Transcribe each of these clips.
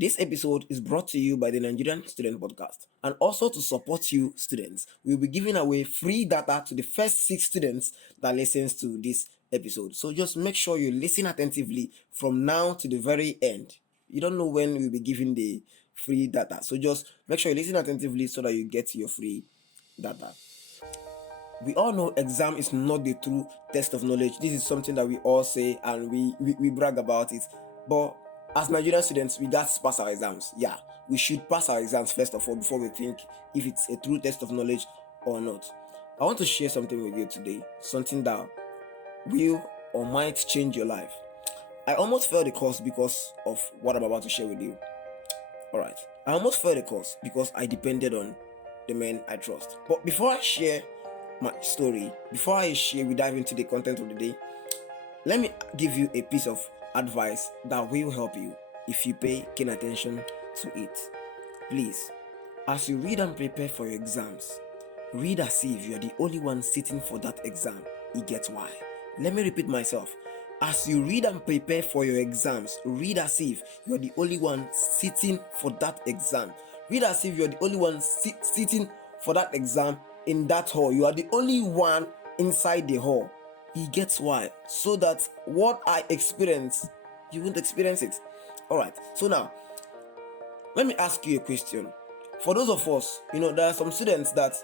This episode is brought to you by the Nigerian Student Podcast. And also to support you, students, we'll be giving away free data to the first 6 students that listens to this episode. So just make sure you listen attentively from now to the very end. You don't know when we'll be giving the free data. So just make sure you listen attentively so that you get your free data. We all know exam is not the true test of knowledge. This is something that we all say and we brag about it. But as Nigerian students, we got to pass our exams. Yeah, we should pass our exams first of all before we think if it's a true test of knowledge or not. I want to share something with you today, something that will or might change your life. I almost failed the course because of what I'm about to share with you. Alright, I almost failed the course because I depended on the men I trust. But before I share my story, before we dive into the content of the day, let me give you a piece of advice that will help you if you pay keen attention to it. Please, as you read and prepare for your exams, read as if you are the only one sitting for that exam. You get why? Let me repeat myself. As you read and prepare for your exams, read as if you are the only one sitting for that exam. Read as if you are the only one sitting for that exam in that hall. You are the only one inside the hall. He gets why? So that what I experience, you won't experience it. Alright, so now let me ask you a question. For those of us, there are some students that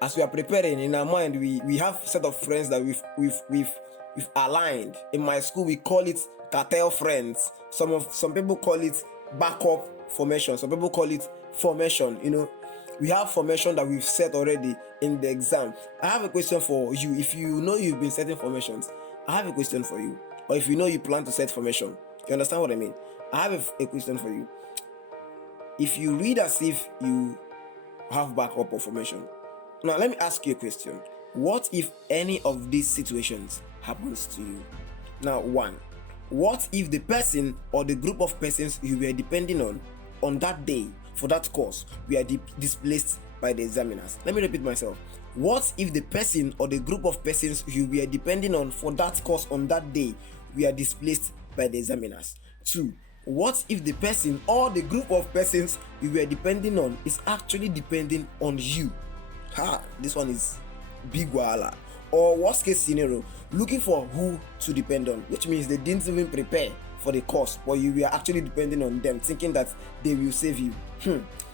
as we are preparing in our mind, we have a set of friends that we've aligned. In my school, we call it cartel friends. Some people call it backup formation. Some people call it formation. We have formation that we've set already in the exam. I have a question for you. If you know you've been setting formations, I have a question for you. Or if you know you plan to set formation, you understand what I mean? I have a question for you. If you read as if you have backup or formation, now let me ask you a question. What if any of these situations happens to you? Now, 1. What if the person or the group of persons you were depending on that day for that course were displaced by the examiners? Let me repeat myself. What if the person or the group of persons you were depending on for that course on that day were displaced by the examiners? 2. What if the person or the group of persons you were depending on is actually depending on you? This one is big wahala. Or worst case scenario, looking for who to depend on, which means they didn't even prepare for the course, but you were actually depending on them, thinking that they will save you.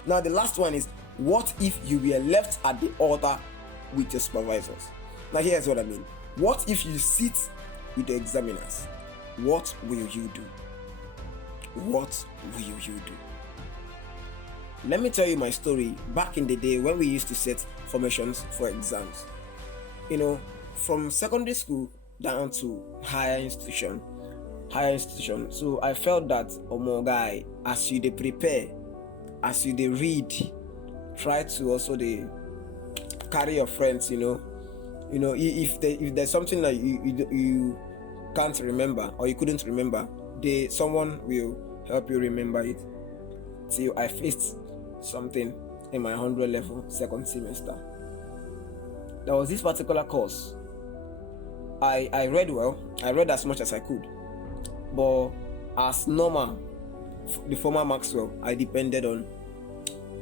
Now the last one is, what if you were left at the altar with your supervisors? Now here's what I mean. What if you sit with the examiners? What will you do? What will you do? Let me tell you my story back in the day when we used to set formations for exams. From secondary school down to higher institution. So I felt that, guy, as you prepare, as you read, try to also carry your friends. If there's something that you can't remember or you couldn't remember, someone will help you remember it. Till I faced something in my 100 level second semester. There was this particular course. I read well. I read as much as I could. But as normal, the former Maxwell, I depended on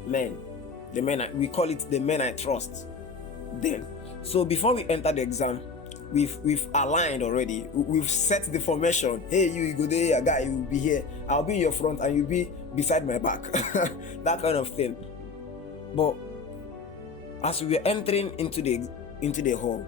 men. We call it the men I trust. Then, so before we enter the exam, we've aligned already. We've set the formation. Hey, you go there, guy, you will be here. I'll be in your front and you'll be beside my back. That kind of thing. But as we were entering into the hall,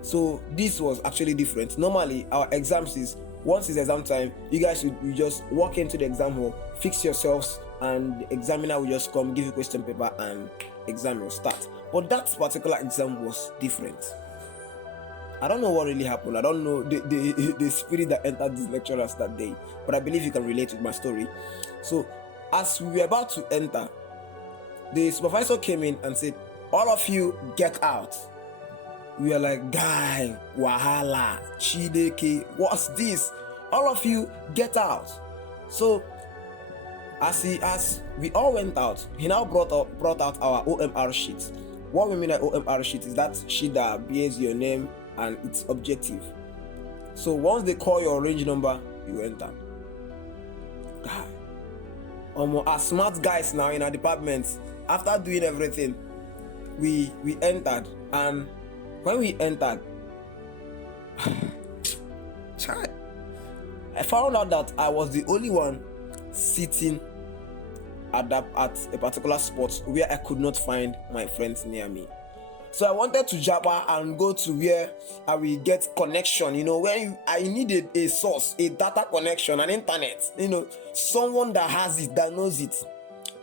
so this was actually different. Normally, our exams is once it's exam time, you guys you just walk into the exam hall, fix yourselves, and the examiner will just come, give you question paper, and exam will start. But that particular exam was different. I don't know what really happened. I don't know the spirit that entered these lecturers that day, but I believe you can relate with my story. So, as we were about to enter, the supervisor came in and said, "All of you get out." We are like, "Guy, wahala, chideke, what's this? All of you get out." So, as we all went out, he now brought out our OMR sheet. What we mean by OMR sheet is that sheet that bears your name and its objective. So once they call your range number, you enter. As smart guys now in our department, after doing everything, we entered, and when we entered, I found out that I was the only one sitting at a particular spot where I could not find my friends near me. So I wanted to jabber and go to where I will get connection, when I needed a source, a data connection, an internet, someone that has it, that knows it.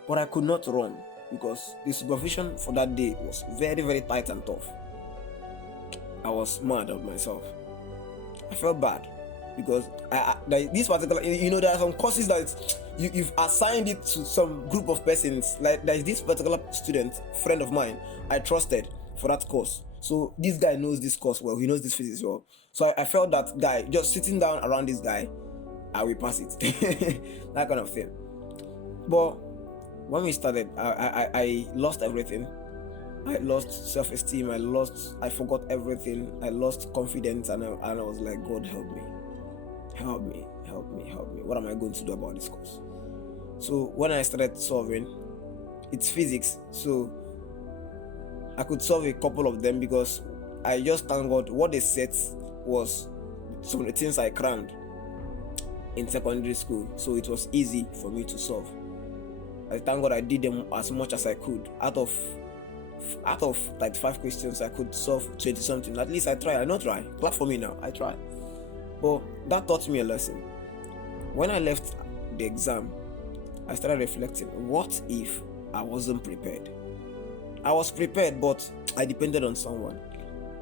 But I could not run because the supervision for that day was very, very tight and tough. I was mad at myself. I felt bad because this particular, there are some courses that you've assigned it to some group of persons. Like there is this particular student, friend of mine, I trusted for that course. So this guy knows this course well. He knows this physics well. So I felt that guy, just sitting down around this guy, I will pass it. That kind of thing. But when we started, I lost everything. I lost self-esteem. I forgot everything. I lost confidence, and I was like, God, help me. Help me. What am I going to do about this course? So when I started solving, it's physics. So I could solve a couple of them because I just thank God what they said was some of the things I crammed in secondary school. So it was easy for me to solve. I thank God I did them as much as I could. Out of 35 questions, I could solve 20 something. At least I tried. I not try. Clap for me now. I tried. But that taught me a lesson. When I left the exam, I started reflecting. What if I wasn't prepared? I was prepared, but I depended on someone.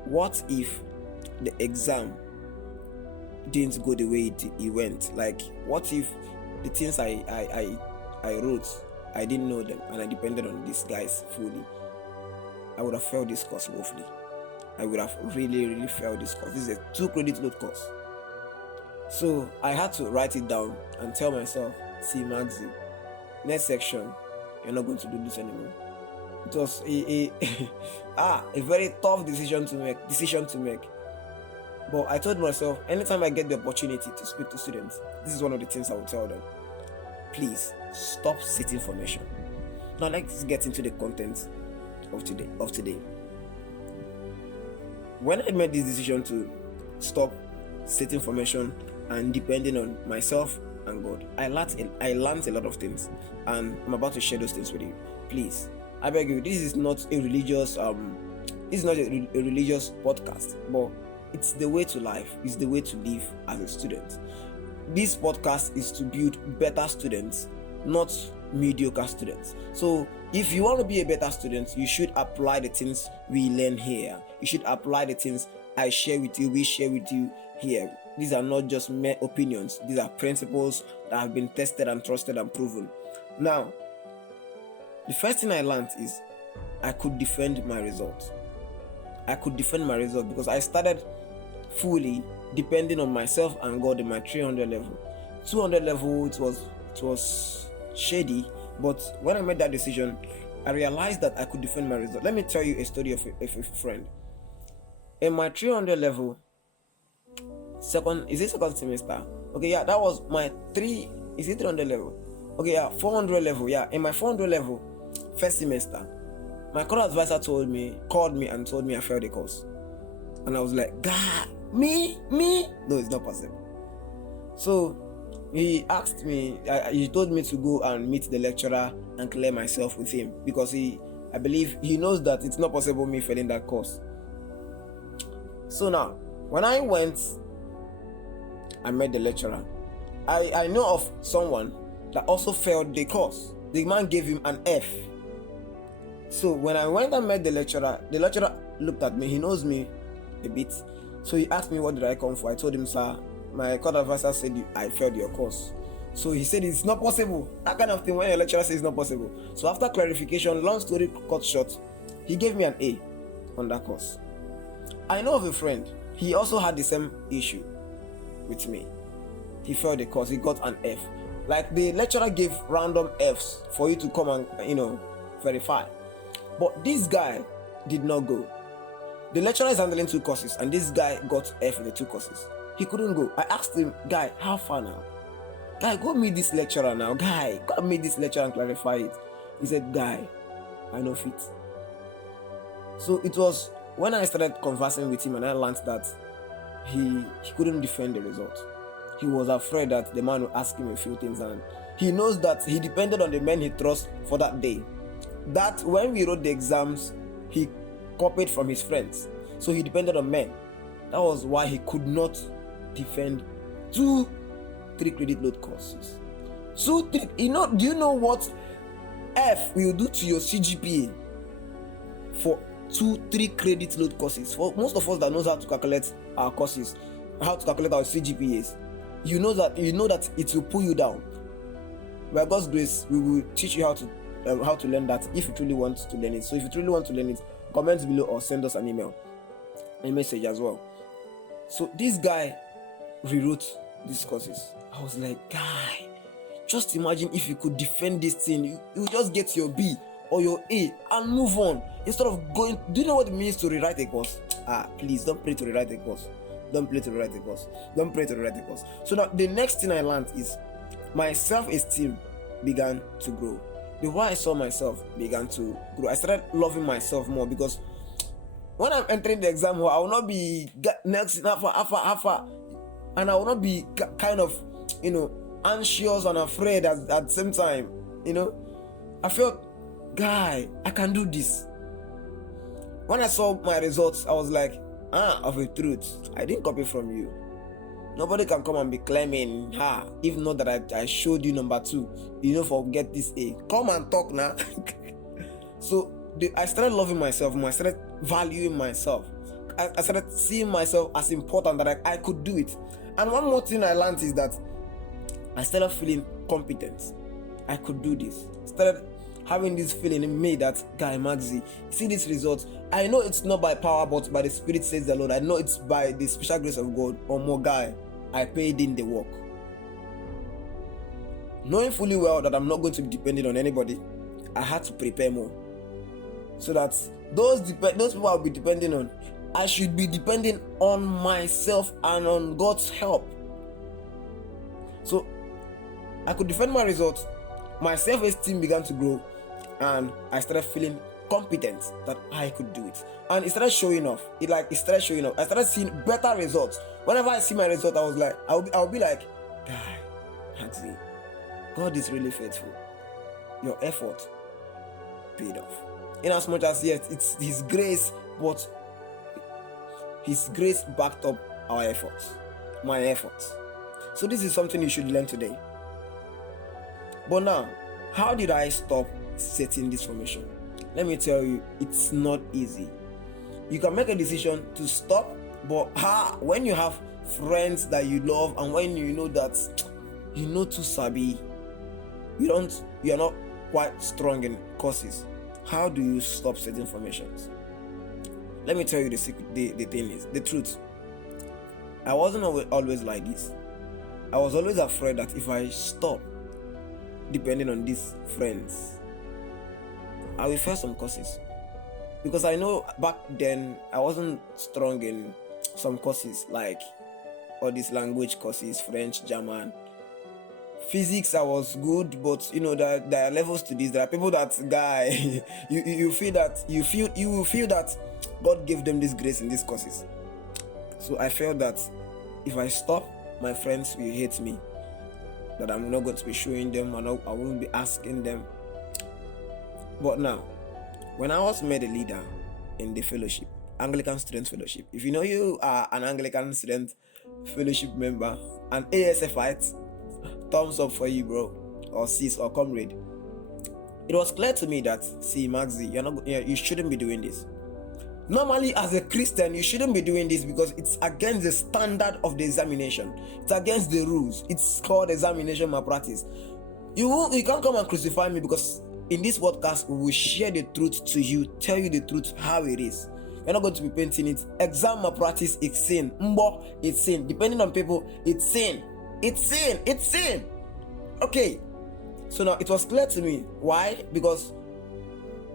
What if the exam didn't go the way it went? Like, what if the things I wrote, I didn't know them, and I depended on these guys fully? I would have failed this course woefully. I would have really, really failed this course. This is a 2-credit load course. So I had to write it down and tell myself, see, Maxi, next section, you're not going to do this anymore. It was a very tough decision to make. But I told myself, anytime I get the opportunity to speak to students, this is one of the things I will tell them. Please stop seeking information. Now let's get into the content of today. When I made this decision to stop seeking information and depending on myself and God, I learned a lot of things, and I'm about to share those things with you. Please, I beg you, this is not a religious religious podcast, but it's the way to life. It's the way to live as a student. This podcast is to build better students, not mediocre students. So if you want to be a better student, you should apply the things we learn here. You should apply the things I share with you, we share with you here. These are not just mere opinions. These are principles that have been tested and trusted and proven. Now, the first thing I learned is I could defend my results. Because I started fully depending on myself and God in my 300 level. 200 level, it was shady, but when I made that decision, I realized that I could defend my result. Let me tell you a story of a friend. In my 300 level, second semester? Okay, yeah, that was my 300 level? Okay, yeah, 400 level, yeah. In my 400 level, first semester, my core advisor called me and told me I failed the course. And I was like, God, me? No, it's not possible. So he asked me, he told me to go and meet the lecturer and clear myself with him, because I believe he knows that it's not possible me failing that course. So now, when I went, I met the lecturer. I know of someone that also failed the course. The man gave him an F. So when I went and met the lecturer looked at me. He knows me a bit. So he asked me, what did I come for? I told him, sir, my court advisor said I failed your course. So he said it's not possible. That kind of thing, when a lecturer says it's not possible. So after clarification, long story cut short, he gave me an A on that course. I know of a friend, he also had the same issue with me. He failed the course, he got an F. Like, the lecturer gave random Fs for you to come and verify. But this guy did not go. The lecturer is handling 2 courses, and this guy got F in the 2 courses. He couldn't go. I asked him, guy, how far now? Guy, go meet this lecturer now. Guy, go meet this lecturer and clarify it. He said, guy, I know fit. So it was when I started conversing with him and I learned that he couldn't defend the result. He was afraid that the man would ask him a few things, and he knows that he depended on the men he trusts for that day. That when we wrote the exams, he copied from his friends. So he depended on men. That was why he could not defend 2 3-credit load courses. Do you know what F will do to your CGPA for 2 3-credit load courses? For most of us that knows how to calculate our courses, how to calculate our CGPAs, you know that it will pull you down. By God's grace, we will teach you how to learn that if you truly want to learn it. So if you truly want to learn it, comment below or send us a message as well. So this guy rewrote these courses. I was like, guy, just imagine if you could defend this thing. You just get your B or your A and move on instead of going. Do you know what it means to rewrite a course? Please don't pray to rewrite a course. Don't pray to rewrite a course. Don't pray to rewrite a course. So now the next thing I learned is my self-esteem began to grow. The way I saw myself began to grow. I started loving myself more, because when I'm entering the exam hall, I will not be next in alpha, and I will not be kind of, anxious and afraid at the same time. I felt, guy, I can do this. When I saw my results, I was like, of a truth, I didn't copy from you. Nobody can come and be claiming, if not that I showed you number 2, forget this A. Come and talk now. So I started loving myself more. I started valuing myself. I started seeing myself as important, that I could do it. And one more thing I learned is that I started feeling competent. I could do this. Started having this feeling in me that, guy, Maxi, see this result. I know it's not by power, but by the Spirit, says the Lord. I know it's by the special grace of God. Or more, guy, I paid in the work. Knowing fully well that I'm not going to be dependent on anybody, I had to prepare more. So that those people I'll be depending on, I should be depending on myself and on God's help. So I could defend my results. My self-esteem began to grow, and I started feeling competent that I could do it. And it started showing off. I started seeing better results. Whenever I see my result, I was like, I'll be like, guy, Maxi, God is really faithful. Your effort paid off. In as much as, yes, it's His grace, but His grace backed up our efforts, my efforts. So this is something you should learn today. But now, how did I stop setting this formation? Let me tell you, it's not easy. You can make a decision to stop, but when you have friends that you love, and when you know that too sabi, you are not quite strong in courses, how do you stop setting formations? Let me tell you the secret. The thing is, the truth. I wasn't always like this. I was always afraid that if I stop depending on these friends, I will fail some courses. Because I know back then I wasn't strong in some courses, like all these language courses, French, German. Physics, I was good, but there are levels to this. There are people that, guy, you will feel that God gave them this grace in these courses. So I felt that if I stop, my friends will hate me, that I'm not going to be showing them, I won't be asking them. But now, when I was made a leader in the fellowship, Anglican Student Fellowship, if you know you are an Anglican Student Fellowship member, an ASFite, thumbs up for you, bro, or sis, or comrade. It was clear to me that, see, Maxi, you shouldn't be doing this. Normally, as a Christian, you shouldn't be doing this because it's against the standard of the examination. It's against the rules. It's called examination malpractice. You can't come and crucify me, because in this podcast, we will share the truth to you, tell you the truth how it is. We're not going to be painting it. Exam malpractice is sin. Mbo, it's sin. Depending on people, it's sin. It's sin. Okay. So now it was clear to me. Why? Because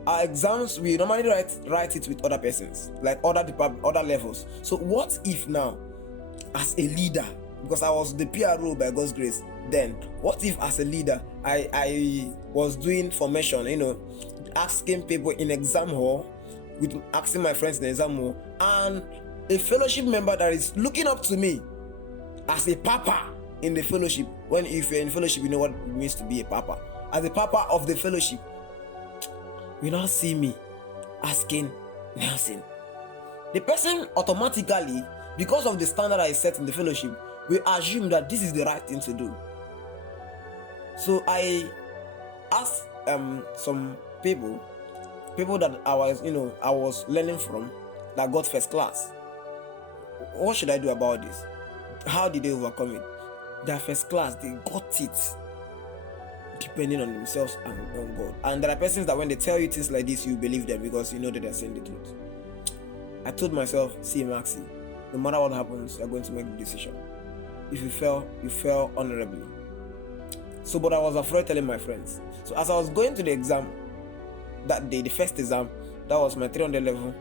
our exams, we normally write it with other persons, like other departments, other levels. So what if now, as a leader, because I was the PRO by God's grace, Then what if as a leader I was doing formation, asking people in exam hall, with asking my friends in exam hall, and a fellowship member that is looking up to me as a papa in the fellowship. When if you're in fellowship, you know what it means to be a papa. As a papa of the fellowship, you now see me asking Nelson. The person automatically, because of the standard I set in the fellowship, will assume that this is the right thing to do. So I asked some people that I was learning from, that got first class. What should I do about this? How did they overcome it? Their first class, they got it depending on themselves and on God. And there are persons that when they tell you things like this, you believe them because you know that they're saying the truth. I told myself, see Maxi, no matter what happens, you're going to make the decision. If you fail, you fail honorably. So, but I was afraid telling my friends. So as I was going to the exam that day, the first exam, that was my 300 level,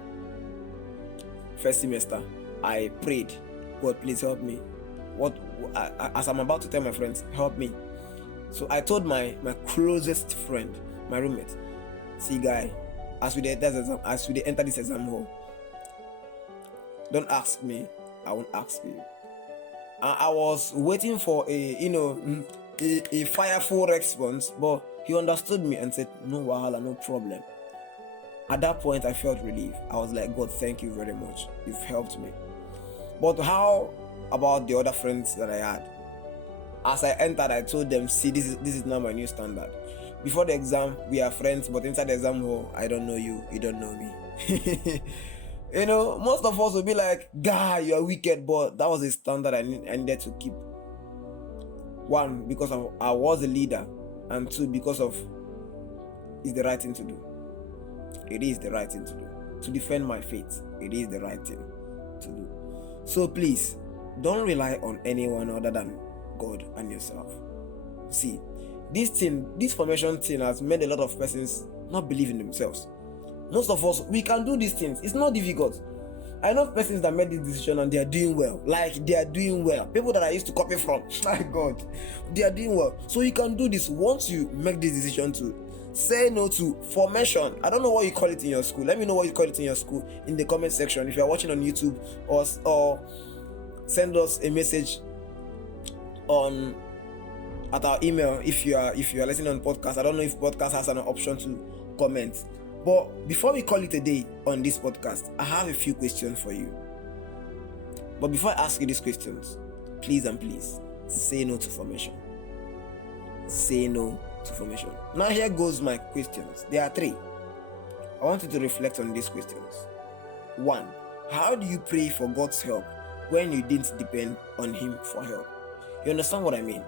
first semester, I prayed, God, please help me. As I'm about to tell my friends, help me. So I told my closest friend, my roommate, see guy, as we enter this exam hall, don't ask me, I won't ask you. I was waiting for a fireful response, but he understood me and said, no wahala, no problem. At that point, I felt relief. I was like, God, thank you very much. You've helped me. But how about the other friends that I had? As I entered, I told them, see, this is now my new standard. Before the exam, we are friends, but inside the exam hall, I don't know you, you don't know me. Most of us will be like, guy, you are wicked, but that was a standard I needed to keep. One, because I was a leader, and two, because of it's the right thing to do. It is the right thing to do. To defend my faith, it is the right thing to do. So please, don't rely on anyone other than God and yourself. See, this formation thing has made a lot of persons not believe in themselves. Most of us, we can do these things. It's not difficult. I know persons that made this decision and they are doing well. Like, they are doing well. People that I used to copy from. My God. They are doing well. So you can do this once you make this decision to say no to formation. I don't know what you call it in your school. Let me know what you call it in your school in the comment section. If you are watching on YouTube, or send us a message at our email if you are listening on podcast. I don't know if podcast has an option to comment. But before we call it a day on this podcast, I have a few questions for you. But before I ask you these questions, please and please, say no to formation. Say no to formation. Now here goes my questions. There are 3. I want you to reflect on these questions. 1. How do you pray for God's help when you didn't depend on Him for help? You understand what I mean?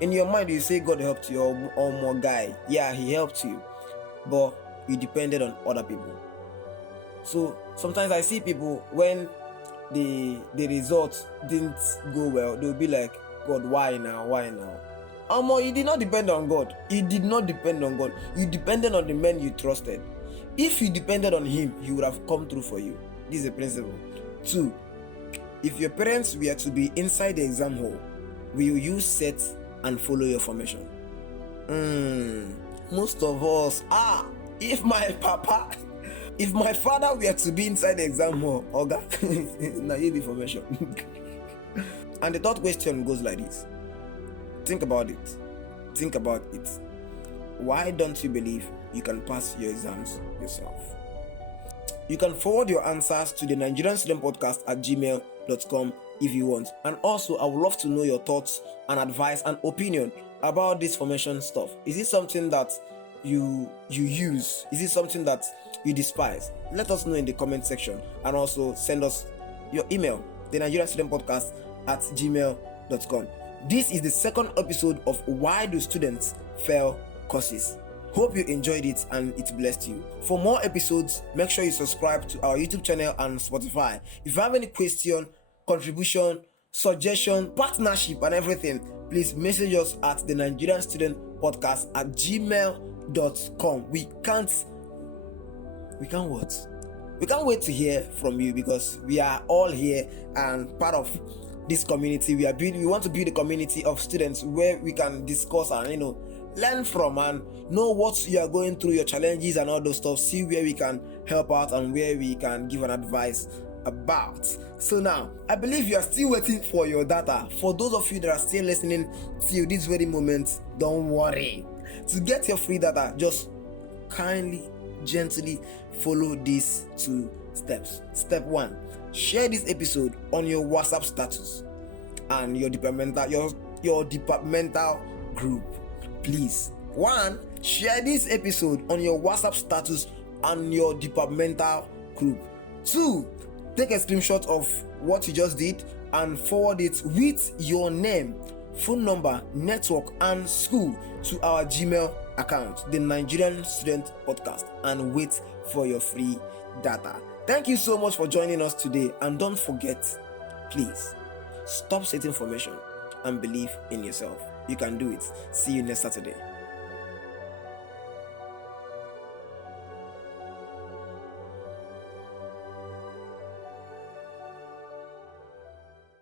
In your mind, you say God helped you, or more guy. Yeah, He helped you. But you depended on other people. So sometimes I see people, when the results didn't go well, they'll be like, God, why now? You did not depend on God. You did not depend on God. You depended on the man you trusted. If you depended on Him, He would have come through for you. This is a principle. 2. If your parents were to be inside the exam hall, will you set and follow your formation? Most of us if my father were to be inside the exam hall, now you be formation. And the third question goes like this. Think about it. Why don't you believe you can pass your exams yourself? You can forward your answers to the Nigerian Student Podcast at gmail.com if you want. And also, I would love to know your thoughts and advice and opinion about this formation stuff. Is it something that you use? Is it something that you despise? Let us know in the comment section, and also send us your email, the Nigerian Student Podcast at gmail.com. This is the second episode of Why Do Students Fail Courses. Hope you enjoyed it and it blessed you. For more episodes, make sure you subscribe to our YouTube channel and Spotify. If you have any question, contribution, suggestion, partnership and everything, please message us at the Nigerian Student Podcast at gmail.com. We can't wait to hear from you, because we are all here and part of this community. We want to build a community of students where we can discuss and learn from and know what you are going through, your challenges and all those stuff. See where we can help out and where we can give an advice about. So now, I believe you are still waiting for your data. For those of you that are still listening till this very moment, don't worry. To get your free data, just kindly, gently follow these 2 steps. Step 1, share this episode on your WhatsApp status and your departmental group. Please, 1, share this episode on your WhatsApp status and your departmental group. 2, take a screenshot of what you just did and forward it with your name, phone number, network, and school to our Gmail account, the Nigerian Student Podcast, and wait for your free data. Thank you so much for joining us today, and don't forget, please, stop setting formation and believe in yourself. You can do it. See you next Saturday.